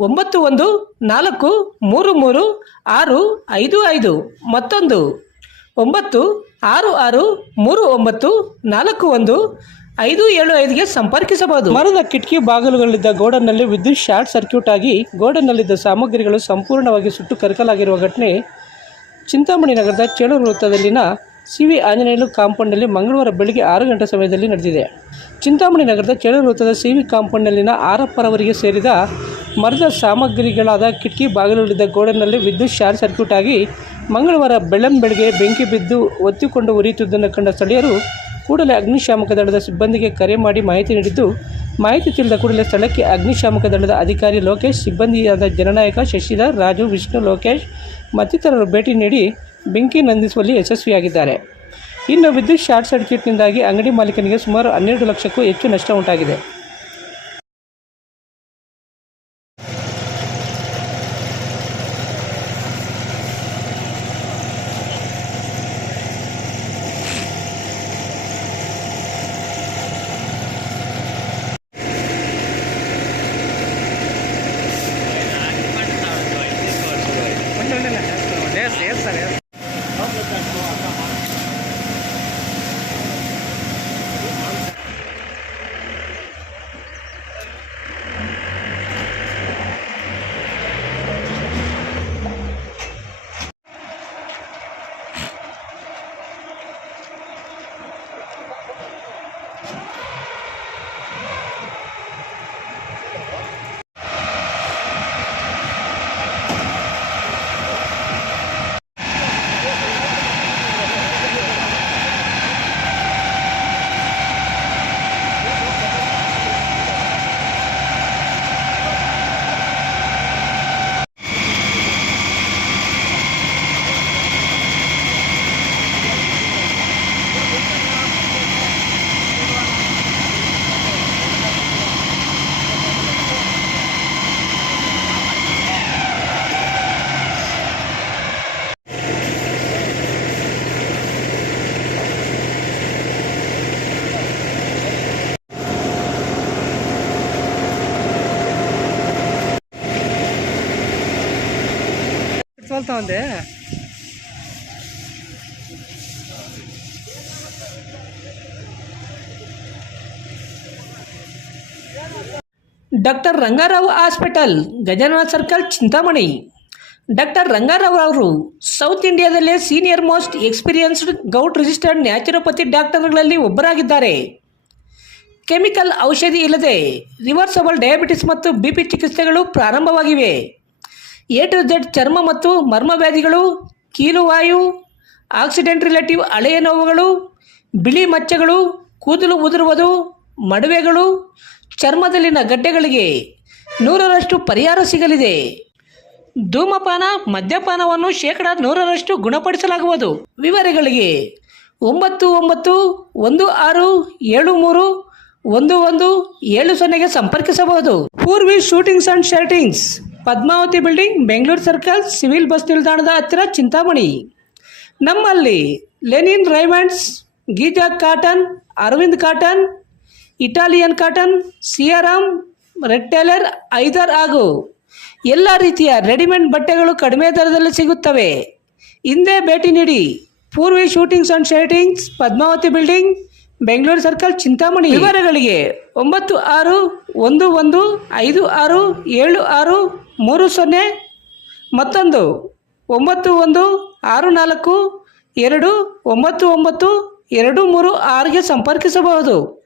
ಒಂಬತ್ತು ಒಂದು, ನಾಲ್ಕು, ಮೂರು ಮೂರು, ಆರು, ಐದು ಐದು. ಮತ್ತೊಂದು. ಒಂಬತ್ತು, ಆರು ಆರು, ಮೂರು, ಒಂಬತ್ತು, ನಾಲ್ಕು, ಒಂದು, ಐದು, ಏಳು, ಐದುಗೆ ಸಂಪರ್ಕಿಸಬಹುದು. ಮರದ ಕಿಟಕಿ ಬಾಗಿಲುಗಳಿದ್ದ ಗೋಡನ್ನಲ್ಲಿ ವಿದ್ಯುತ್ ಶಾರ್ಟ್ ಸರ್ಕ್ಯೂಟ್ ಆಗಿ ಗೋಡನ್ನಲ್ಲಿದ್ದ ಸಾಮಗ್ರಿಗಳು ಸಂಪೂರ್ಣವಾಗಿ ಸುಟ್ಟು ಕರಕಲಾಗಿರುವ ಘಟನೆ ಚಿಂತಾಮಣಿ ನಗರದ ಚೇಳು ವೃತ್ತದಲ್ಲಿನ ಸಿ ವಿ ಆಂಜನೇಯಲು ಕಾಂಪೌಂಡ್ನಲ್ಲಿ ಮಂಗಳವಾರ ಬೆಳಗ್ಗೆ ಆರು ಗಂಟೆ ಸಮಯದಲ್ಲಿ ನಡೆದಿದೆ. ಚಿಂತಾಮಣಿ ನಗರದ ಚೇಳು ವೃತ್ತದ ಸಿ ವಿ ಕಾಂಪೌಂಡ್ನಲ್ಲಿನ ಆರಪ್ಪರವರಿಗೆ ಸೇರಿದ ಮರದ ಸಾಮಗ್ರಿಗಳಾದ ಕಿಟಕಿ ಬಾಗಿಲುಗಳಿದ್ದ ಗೋಡನ್ನಲ್ಲಿ ವಿದ್ಯುತ್ ಶಾರ್ಟ್ ಸರ್ಕ್ಯೂಟ್ ಆಗಿ ಮಂಗಳವಾರ ಬೆಳ್ಳಂ ಬೆಳಗ್ಗೆ ಬೆಂಕಿ ಬಿದ್ದು ಒತ್ತಿಕೊಂಡು ಉರಿಯುತ್ತಿದ್ದನ್ನು ಕಂಡ ಸ್ಥಳೀಯರು ಕೂಡಲೇ ಅಗ್ನಿಶಾಮಕ ದಳದ ಸಿಬ್ಬಂದಿಗೆ ಕರೆ ಮಾಡಿ ಮಾಹಿತಿ ನೀಡಿದ್ದು, ಮಾಹಿತಿ ತಿಳಿದ ಕೂಡಲೇ ಸ್ಥಳಕ್ಕೆ ಅಗ್ನಿಶಾಮಕ ದಳದ ಅಧಿಕಾರಿ ಲೋಕೇಶ್, ಸಿಬ್ಬಂದಿಯಾದ ಜನನಾಯಕ ಶಶಿಧರ್, ರಾಜು, ವಿಷ್ಣು ಲೋಕೇಶ್ ಮತ್ತಿತರರು ಭೇಟಿ ನೀಡಿ ಬೆಂಕಿ ನಂದಿಸುವಲ್ಲಿ ಯಶಸ್ವಿಯಾಗಿದ್ದಾರೆ. ಇನ್ನು ವಿದ್ಯುತ್ ಶಾರ್ಟ್ ಸರ್ಕ್ಯೂಟ್ನಿಂದಾಗಿ ಅಂಗಡಿ ಮಾಲೀಕನಿಗೆ ಸುಮಾರು ಹನ್ನೆರಡು ಲಕ್ಷಕ್ಕೂ ಹೆಚ್ಚು ನಷ್ಟ ಉಂಟಾಗಿದೆ. sabes. ಸೋಲ್ತಾ ಒಂದೆ doctor Rangarao hospital, Gajanana circle, Chintamani. Doctor Rangarao ಅವರು south ಇಂಡಿಯಾದಲ್ಲೇ senior most experienced gout registered naturopathy ಡಾಕ್ಟರ್ಗಳಲ್ಲಿ ಒಬ್ಬರಾಗಿದ್ದಾರೆ. ಕೆಮಿಕಲ್ ಔಷಧಿ ಇಲ್ಲದೆ ರಿವರ್ಸಬಲ್ ಡಯಾಬಿಟಿಸ್ ಮತ್ತು ಬಿ ಪಿ ಚಿಕಿತ್ಸೆಗಳು ಪ್ರಾರಂಭವಾಗಿವೆ. ಎ ಟು ಝಡ್ ಚರ್ಮ ಮತ್ತು ಮರ್ಮವ್ಯಾಧಿಗಳು ಕೀಲುವಾಯು ಆಕ್ಸಿಡೆಂಟ್ ರಿಲೇಟಿವ್ ಹಳೆಯ ನೋವುಗಳು, ಬಿಳಿ ಮಚ್ಚಗಳು, ಕೂದಲು ಉದುರುವುದು, ಮಡುವೆಗಳು, ಚರ್ಮದಲ್ಲಿನ ಗಡ್ಡೆಗಳಿಗೆ ನೂರರಷ್ಟು ಪರಿಹಾರ ಸಿಗಲಿದೆ. ಧೂಮಪಾನ, ಮದ್ಯಪಾನವನ್ನು ಶೇಕಡ ನೂರರಷ್ಟು ಗುಣಪಡಿಸಲಾಗುವುದು. ವಿವರಗಳಿಗೆ ಒಂಬತ್ತು ಒಂಬತ್ತು ಒಂದು ಆರು ಏಳು ಮೂರು ಒಂದು ಒಂದು ಏಳು ಸೊನ್ನೆಗೆ ಸಂಪರ್ಕಿಸಬಹುದು. Poorvi suitings and shirtings. Padmavati building Bengaluru circle civil bus ನಿಲ್ದಾಣದ ಹತ್ತಿರ ಚಿಂತಾಮಣಿ. ನಮ್ಮಲ್ಲಿ linen Raymonds Giza cotton Arvind cotton Italian cotton Siyaram red tailor ಐದರ್ ಹಾಗೂ ಎಲ್ಲ ರೀತಿಯ ರೆಡಿಮೇಡ್ ಬಟ್ಟೆಗಳು ಕಡಿಮೆ ದರದಲ್ಲಿ ಸಿಗುತ್ತವೆ. ಹಿಂದೆ ಭೇಟಿ ನೀಡಿ. Poorvi suitings and shirtings Padmavati building Bengaluru circle Chintamani. ವಿವರಗಳಿಗೆ ಒಂಬತ್ತು ಆರು ಒಂದು ಒಂದು ಐದು ಆರು ಏಳು ಆರು ಮೂರು ಸೊನ್ನೆ ಮತ್ತೊಂದು ಒಂಬತ್ತು ಒಂದು ಆರು ನಾಲ್ಕು ಎರಡು ಒಂಬತ್ತು ಒಂಬತ್ತು ಎರಡು ಮೂರು ಆರಿಗೆ ಸಂಪರ್ಕಿಸಬಹುದು.